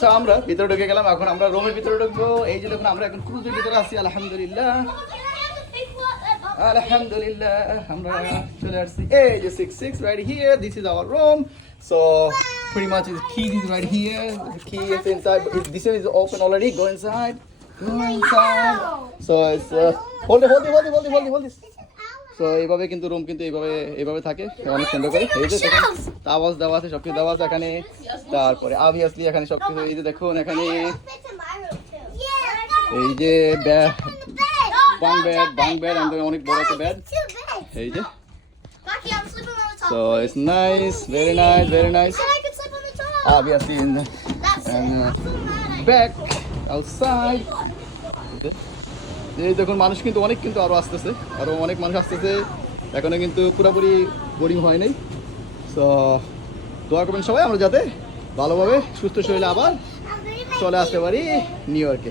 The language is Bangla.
তো আমরা ভিতরে ঢুকে গেলাম, এখন আমরা রুমের ভিতরে ঢুকবো। এই যে দেখুন আমরা এখন ক্রুজের ভিতরে আছি, আলহামদুলিল্লাহ আলহামদুলিল্লাহ আমরা চলে আসছি। এই যে 66 right here, this is our room, so pretty much the key is right here, the key is inside. This one is open already. Go inside, so it's hold this. So এইভাবে কিন্তু রুম কিন্তু এইভাবে থাকে, অনেক সুন্দর করে। এই যে দেখুন তাওয়াজ দেওয়া আছে, সবকিছু দেওয়া আছে এখানে। তারপরে অবভিয়াসলি এখানে সবকিছু, এই যে দেখুন এখানে এই যে বাং বেড অনেক বড় একটা বেড, এই যে। So it's nice, very nice. Obviously in the back outside. এই দেখুন মানুষ কিন্তু অনেক, কিন্তু আরো আসতেছে, আরো অনেক মানুষ আসতেছে এখনো, কিন্তু পুরোপুরি বোরিং হয় নাই। সো দোয়া করবেন সবাই আমরা যাতে ভালোভাবে সুস্থ শরীরে আবার চলে আসতে পারি নিউ ইয়র্কে।